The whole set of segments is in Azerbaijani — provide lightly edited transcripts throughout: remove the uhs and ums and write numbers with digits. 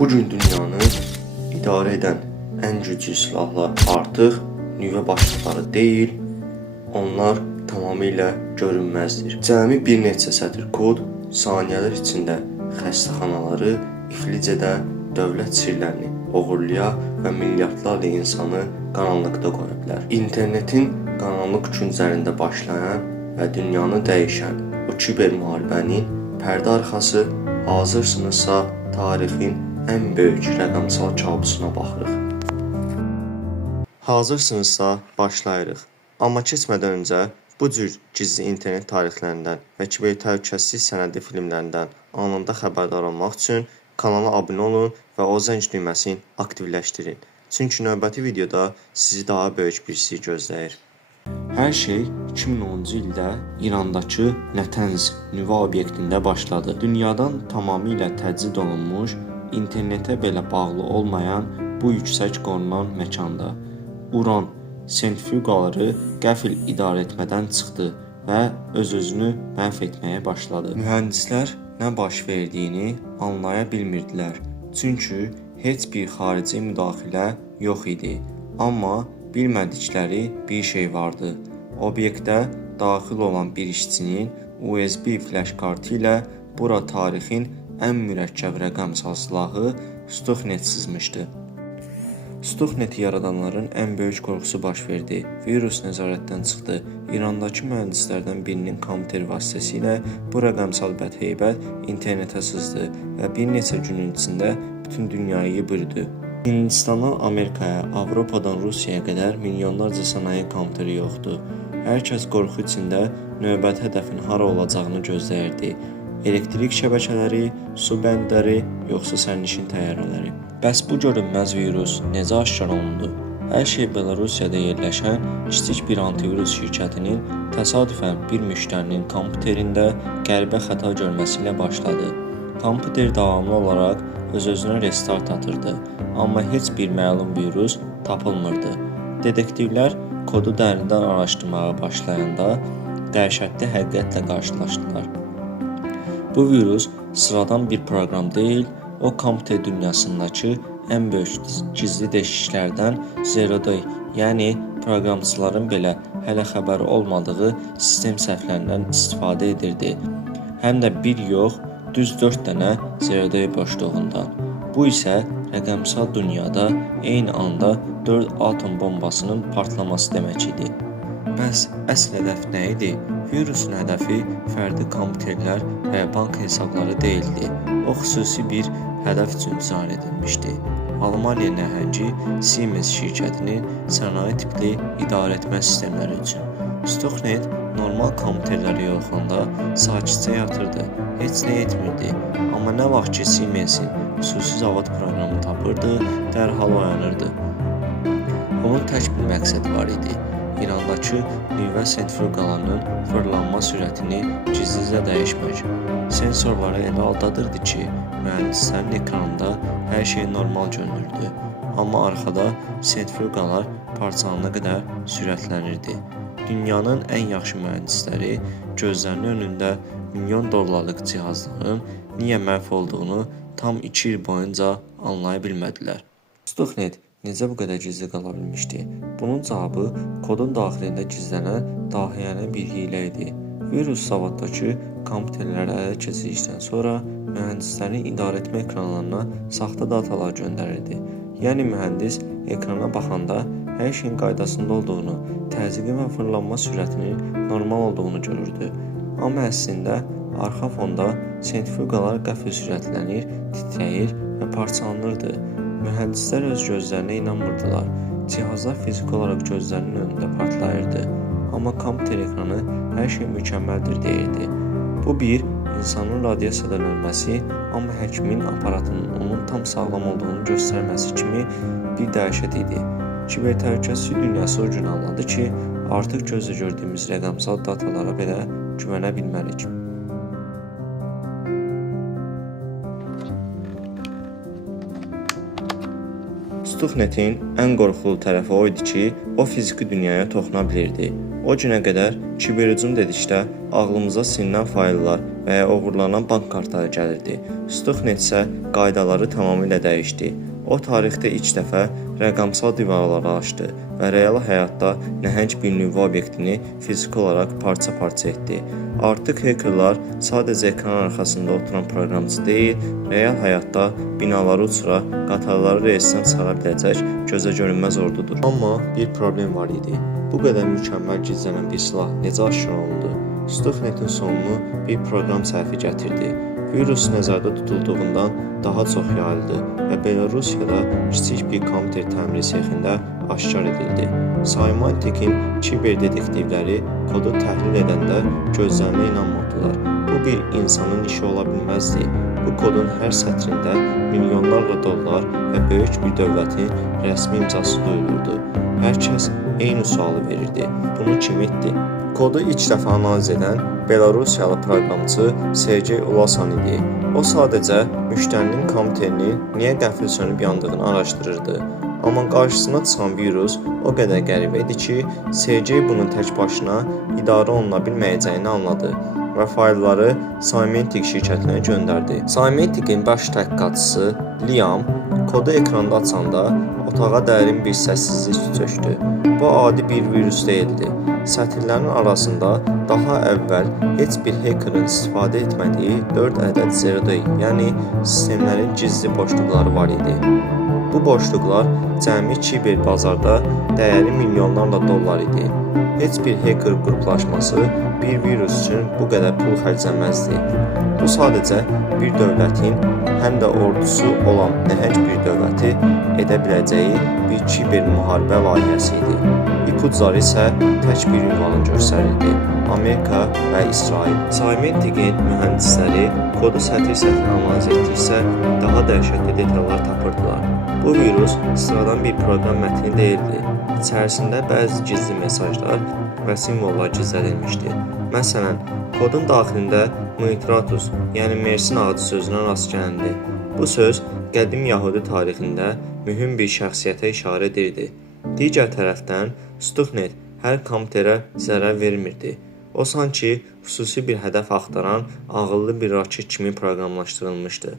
Bugün dünyanı idarə edən ən güclü silahlar artıq nüvə başlıqları deyil, onlar tamamilə görünməzdir. Cəmi bir neçə sətr kod saniyələr içində xəstəxanaları iflic edə, dövlət sirlərini oğurlaya və milyardlarla insanı qaranlıqda qoya bilər. İnternetin qaranlıq künclərində başlayan və dünyanı dəyişən o kiber müharibənin pərdə arxası hazırsınızsa tarixin ən böyük rəqəmsal kabusuna baxırıq. Hazırsınızsa başlayırıq. Amma keçmədən öncə bu cür gizli internet tarixlərindən və kiber təhlükəsizlik sənədli filmlərindən anında xəbərdar olmaq üçün kanala abunə olun və o zəng düyməsini aktivləşdirin. Çünki növbəti videoda sizi daha böyük bir sir gözləyir. Hər şey 2010-cu ildə İrandakı Nətənz nüvə obyektində başladı. Dünyadan tamamilə təcrid olunmuş, internetə belə bağlı olmayan bu yüksək qorunan məkanda uran sentrifuqaları qəfil idarə etmədən çıxdı və öz-özünü məhv etməyə başladı. Mühəndislər nə baş verdiyini anlaya bilmirdilər, çünki heç bir xarici müdaxilə yox idi. Amma bilmədikləri bir şey vardı. Obyektə daxil olan bir işçinin USB flash kartı ilə bura tarixin ən mürəkkəb rəqəmsal silahı Stuxnet sızmışdı. Stuxneti yaradanların ən böyük qorxusu baş verdi. Virus nəzarətdən çıxdı. İrandakı mühəndislərdən birinin kompüter vasitəsilə bu rəqəmsal bədheybət internetə sızdı və bir neçə günün içində bütün dünyayı bürüdü. Hindistandan Amerikaya, Avropadan Rusiyaya qədər milyonlarca sənaye kompüteri yoxdur. Hər kəs qorxu içində növbəti hədəfin hara olacağını gözləyirdi. Elektrik şəbəkələri, su bəndləri, yoxsa sərnişin təyyarələri. Bəs bu görünməz virus necə aşkar olundu? Hər şey Belarusiyada yerləşən kiçik bir antivirus şirkətinin təsadüfən bir müştərinin kompüterində qəribə xəta görməsi ilə başladı. Kompüter davamlı olaraq öz-özünə restart atırdı, amma heç bir məlum virus tapılmırdı. Detektivlər kodu dərindən araşdırmağa başlayanda dəhşətli həqiqətlə qarşılaşdılar. Bu virus sıradan bir proqram deyil, o kompüter dünyasındakı ən böyük gizli deşiklərdən Zero Day, yəni proqramçıların belə hələ xəbəri olmadığı sistem səhvlərindən istifadə edirdi. Həm də bir yox, düz 4 dənə Zero Day boşluğundan. Bu isə rəqəmsal dünyada eyni anda 4 atom bombasının partlaması demək idi. Bəs əsl hədəf nə idi? Virusun hədəfi fərdi kompüterlər və bank hesabları deyildi. O xüsusi bir hədəf üçün dizayn edilmişdi. Almaniya nəhəngi Siemens şirkətinin sənaye tipli idarə etmə sistemləri üçün. Stuxnet normal kompüterləri yoxlanda sakitcə yatırdı, heç nə etmirdi. Amma nə vaxt ki Siemens'in xüsusi zavad proqramı tapırdı, dərhal oyanırdı. Onun tək bir məqsədi var idi. İrandakı nüvə sentrifuqalarının fırlanma sürətini gizlicə dəyişmək. Sensorları elə aldadırdı ki, mühəndislərin ekranında hər şey normal görünürdü. Amma arxada sentrifuqalar parçalana qədər sürətlənirdi. Dünyanın ən yaxşı mühəndisləri gözlərinin önündə milyon dollarlıq cihazların niyə məhv olduğunu tam 2 il boyunca anlaya bilmədilər. Stuxnet necə bu qədər gizli qala bilmişdi? Bunun cavabı kodun daxilində gizlənən dahiyənə bir hiylə idi. Virus zavaddakı kompüterləri ələ keçirdikdən sonra mühəndislərin idarə etmə ekranlarına saxta datalar göndərirdi. Yəni mühəndis ekrana baxanda hər şeyin qaydasında olduğunu, təzyiqin və fırlanma sürətinin normal olduğunu görürdü. Amma əslində arxa fonda sentrifuqalar qəfil sürətlənir, titrəyir və parçalanırdı. Mühəndislər öz gözlərinə inanmırdılar. Cihazlar fiziki olaraq gözlərinin önündə partlayırdı. Amma kompüter ekranı hər şey mükəmməldir deyirdi. Bu bir insanın radiasiyadan ölməsi, amma həkimin aparatının onun tam sağlam olduğunu göstərməsi kimi bir dəhşət idi. Kiber təhlükəsizlik dünyası o gün anladı ki, artıq gözlə gördüyümüz rəqəmsal datalara belə güvənə bilmərik. Stuxnetin ən qorxulu tərəfi o idi ki, o fiziki dünyaya toxuna bilirdi. O günə qədər kiberhücum dedikdə ağlımıza silinən fayllar və ya oğurlanan bank kartları gəlirdi. Stuxnet isə qaydaları tamamilə dəyişdi. O tarixdə ilk dəfə rəqəmsal divarları aşdı və real həyatda nəhəng bir nüvə obyektini fiziki olaraq parça-parça etdi. Artıq hekerlər sadəcə ekran arxasında oturan proqramçı deyil, real həyatda binaları uçura, qatarları reysdən çıxara biləcək gözə görünməz ordudur. Amma bir problem var idi. Bu qədər mükəmməl gizlənən bir silah necə aşkar olundu? Stuxnetin sonunu bir proqram səhvi gətirdi. Virus nəzərdə tutulduğundan daha çox yayıldı və Belarusiyada kiçik bir kompüter təmiri sexində aşkar edildi. Symantec'in kiber detektivləri kodu təhlil edəndə gözlərinə inanmadılar. Bu bir insanın işi ola bilməzdi. Bu kodun hər sətrində milyonlarla dollar və böyük bir dövlətin rəsmi imzası duyulurdu. Hər kəs eyni sualı verirdi. Bunu kim etdi? Kodu ilk dəfə analiz edən Belarusiyalı proqramçı Sergey Ulasan idi. O sadəcə müştərinin kompüterinin niyə qəfil sönüb yandığını araşdırırdı. Amma qarşısına çıxan virus o qədər qəribə idi ki, Sergey bunun tək başına idarə oluna bilməyəcəyini anladı və faylları Symantec şirkətinə göndərdi. Symantec'in baş təhqiqatçısı Liam kodu ekranda açanda otağa dərin bir səssizlik çökdü. Bu adi bir virus deyildi. Sətirlərin arasında daha əvvəl heç bir hekerin istifadə etmədiyi 4 ədəd zero, yəni sistemlərin gizli boşluqları var idi. Bu boşluqlar cəmi kiber bazarda dəyəri milyonlarla dollar idi. Heç bir heker qruplaşması bir virus üçün bu qədər pul xərcləməzdi. Bu sadəcə bir dövlətin, həm də ordusu olan nəhəng bir dövləti edə biləcəyi bir kiber müharibə layihəsi idi. İpucları isə tək bir ünvanı göstərirdi: Amerika və İsrail. Symantec'in mühəndisləri kodu sətir-sətir analiz etdikcə daha dəhşətli detallar tapırdılar. Bu virus sıradan bir proqram mətni deyildi. İçərisində bəzi gizli mesajlar və simvollar gizlədilmişdi. Məsələn, kodun daxilində Mithratus, yəni Mersin ağacı sözünə rast gəlindi. Bu söz qədim Yahudi tarixində mühüm bir şəxsiyyətə işarə edirdi. Digər tərəfdən, Stuxnet hər kompüterə zərər vermirdi. O sanki xüsusi bir hədəf axtaran ağıllı bir raket kimi proqramlaşdırılmışdı.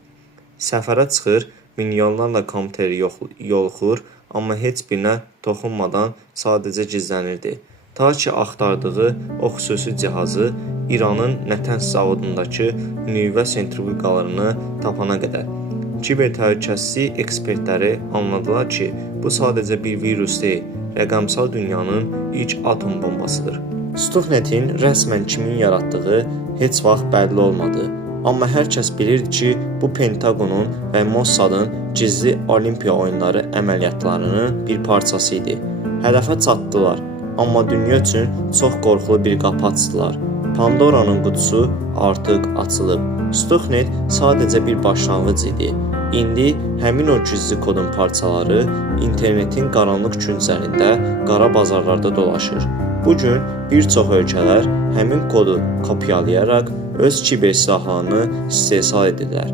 Səfərə çıxır, milyonlarla kompüteri yoluxur, amma heç birinə toxunmadan sadəcə gizlənirdi. Ta ki axtardığı o xüsusi cihazı İranın Nətənz zavodundakı nüvə sentrifuqalarını tapana qədər. Kiber təhlükəsizlik ekspertləri anladılar ki, bu sadəcə bir virus deyil, rəqəmsal dünyanın ilk atom bombasıdır. Stuxnetin rəsmən kimin yaratdığı heç vaxt bəlli olmadı. Amma hər kəs bilirdi ki, bu Pentagonun və Mossadın gizli Olimpiya oyunları əməliyyatlarının bir parçası idi. Hədəfə çatdılar, amma dünya üçün çox qorxulu bir qapı açdılar. Pandora'nın qutusu artıq açılıb. Stuxnet sadəcə bir başlanğıc idi. İndi həmin o gizli kodun parçaları internetin qaranlıq künclərində, qara bazarlarda dolaşır. Bugün bir çox ölkələr həmin kodu kopyalayaraq öz kiber silahlarını istehsal edirlər.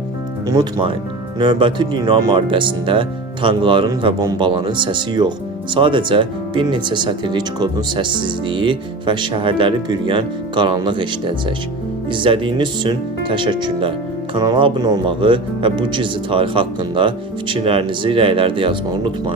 Unutmayın, növbəti dünya müharibəsində tankların və bombaların səsi yox, sadəcə bir neçə sətirlik kodun səssizliyi və şəhərləri bürüyən qaranlıq eşidəcək. İzlədiyiniz üçün təşəkkürlər. Kanala abunə olmağı və bu gizli tarix haqqında fikirlərinizi rəylərdə yazmağı unutmayın.